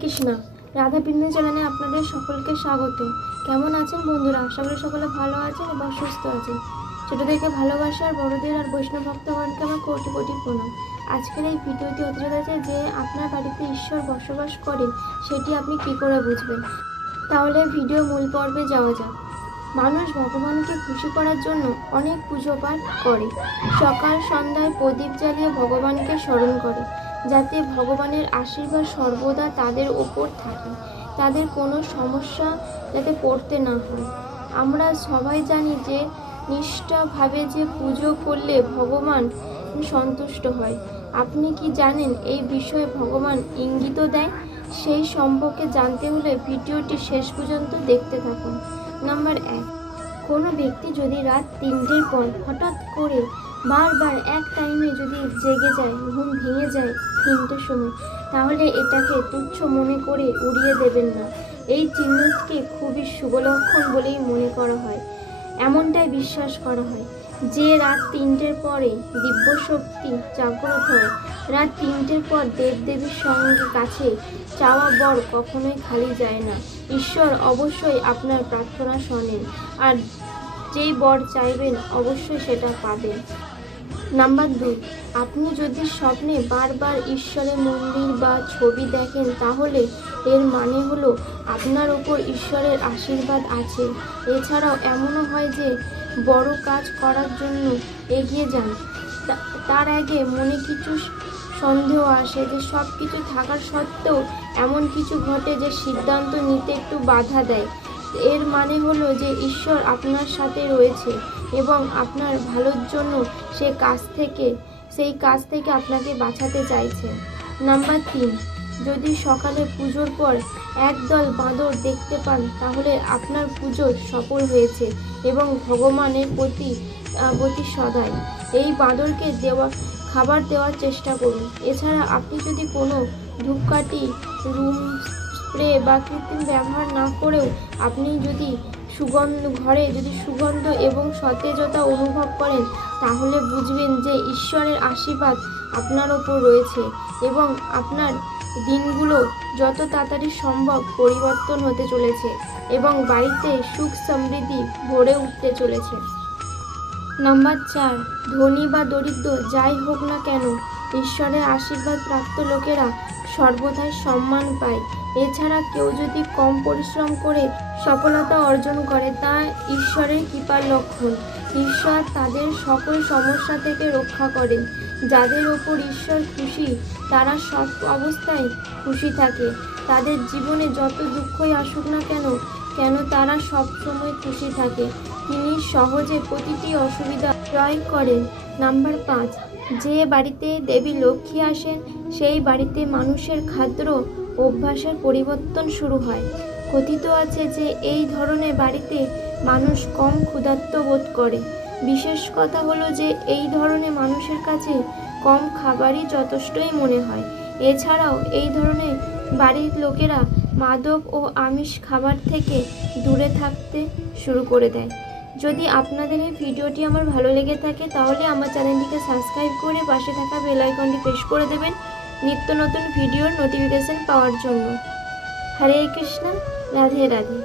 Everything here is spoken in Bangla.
কৃষ্ণা। রাধা বিন্দু চ্যানেলে আপনাদের সকলকে স্বাগত। কেমন আছেন বন্ধুরা? আশা করি সকলে ভালো আছেন এবং সুস্থ আছেন। ছোটদেরকে ভালোবাসার বড়দের আর বৈষ্ণব ভক্তগণকে আমার কোটি কোটি প্রণাম। আজকের এই ভিডিওটি হতে চলেছে যে আপনার বাড়িতে ঈশ্বর বসবাস করেন, সেটি আপনি কি করে বুঝবেন? তাহলে ভিডিও মূল পর্বে যাওয়া যাক। মানুষ ভগবানকে খুশি করার জন্য অনেক পুজো পাঠ করে। সকাল, সন্ধ্যায় প্রদীপ জ্বালিয়ে ভগবানকে স্মরণ করে। যাতে ভগবানের আশীর্বাদ সর্বদা তাদের ওপর থাকে। তাদের কোনো সমস্যা যাতে পড়তে না হয়। আমরা সবাই জানি যে, নিষ্ঠাভাবে যে পুজো করলে ভগবান সন্তুষ্ট হয়। আপনি কি জানেন এই বিষয়ে ভগবান ইঙ্গিত দেয়? সেই সম্পর্কে জানতে হলে ভিডিওটি শেষ পর্যন্ত দেখতে থাকুন। নাম্বার এক, কোনো ব্যক্তি যদি রাত তিনটের পর হঠাৎ করে বারবার এক টাইমে যদি জেগে যায়, ঘুম ভেঙে যায় তিনটের সময়, তাহলে এটাকে তুচ্ছ মনে করে উড়িয়ে দেবেন না। এই চিহ্নকে খুবই শুভ লক্ষণ বলেই মনে করা হয়। এমনটাই বিশ্বাস করা হয়। যে রাত তিনটের পরে দিব্য শক্তি জাগ্রত হয়, রাত তিনটের পর দেবদেবীর সঙ্গে কাছে চাওয়া বর কখনোই খালি যায় না। ঈশ্বর অবশ্যই আপনার প্রার্থনা শোনেন, আর যেই বর চাইবেন অবশ্যই সেটা পাবেন। নাম্বার দুই, আপনি যদি স্বপ্নে বারবার ঈশ্বরের মন্দির বা ছবি দেখেন, তাহলে এর মানে হলো আপনার উপর ঈশ্বরের আশীর্বাদ আছে। এছাড়াও এমনও হয় যে বড় কাজ করার জন্য এগিয়ে যান। তার আগে মনে কিছু সন্দেহ আসে যে সব কিছু থাকার সত্ত্বেও এমন কিছু ঘটে যে সিদ্ধান্ত নিতে একটু বাধা দেয়। এর মানে হলো যে ঈশ্বর আপনার সাথে রয়েছে এবং আপনার ভালোর জন্য সে কাজ থেকে, সেই কাজ থেকে আপনাকে বাঁচাতে চাইছে। নাম্বার তিন, যদি সকালে পুজোর পর একদল বাঁদর দেখতে পান, তাহলে আপনার পুজো সফল হয়েছে এবং ভগবানের প্রতি প্রতি সদাই। এই বাঁদরকে দেওয়া, খাবার দেওয়ার চেষ্টা করুন। এছাড়া আপনি যদি কোনো ধূপকাঠি, রুম স্প্রে বা কৃত্রিম ব্যবহার না করেও আপনি যদি সুগন্ধ, ঘরে যদি সুগন্ধ এবং সতেজতা অনুভব করেন, তাহলে বুঝবেন যে ঈশ্বরের আশীর্বাদ আপনার ওপর রয়েছে এবং আপনার দিনগুলো যত তাড়াতাড়ি সম্ভব পরিবর্তন হতে চলেছে এবং বাড়িতে সুখ সমৃদ্ধি ভরে উঠতে চলেছে। নাম্বার চার, ধনী বা দরিদ্র, যাই হোক না কেন, ঈশ্বরের আশীর্বাদ প্রাপ্ত লোকেরা সর্বদাই সম্মান পায়। এছাড়া কেউ যদি কম পরিশ্রম করে সফলতা অর্জন করে, তা ঈশ্বরের কৃপার লক্ষণ। ঈশ্বর তাদের সকল সমস্যা থেকে রক্ষা করেন। যাদের ওপর ঈশ্বর খুশি, তারা সব অবস্থায় খুশি থাকে। তাদের জীবনে যত দুঃখই আসুক না কেন কেন তারা সব সময় খুশি থাকে? তিনি সহজে প্রতিটি অসুবিধা জয় করেন। নাম্বার পাঁচ, যে বাড়িতে দেবী লক্ষ্মী আসেন, সেই বাড়িতে মানুষের খাদ্য অভ্যাসের পরিবর্তন শুরু হয়। কথিত আছে যে, এই ধরনের বাড়িতে মানুষ কম ক্ষুধার্ত বোধ করে। বিশেষ কথা হলো যে, এই ধরনের মানুষের কাছে কম খাবারই যথেষ্টই মনে হয়। এছাড়াও, এই ধরনের বাড়ির লোকেরা মাদক ও আমিষ খাবার থেকে দূরে থাকতে শুরু করে দেয়। যদি আপনাদের এই ভিডিওটি আমার ভালো লেগে থাকে, তাহলে আমার চ্যানেলটিকে সাবস্ক্রাইব করে পাশে থাকা বেল আইকনটি প্রেস করে দেবেন নিত্য নতুন ভিডিওর নোটিফিকেশান পাওয়ার জন্য। হরে কৃষ্ণ, রাধে রাধে।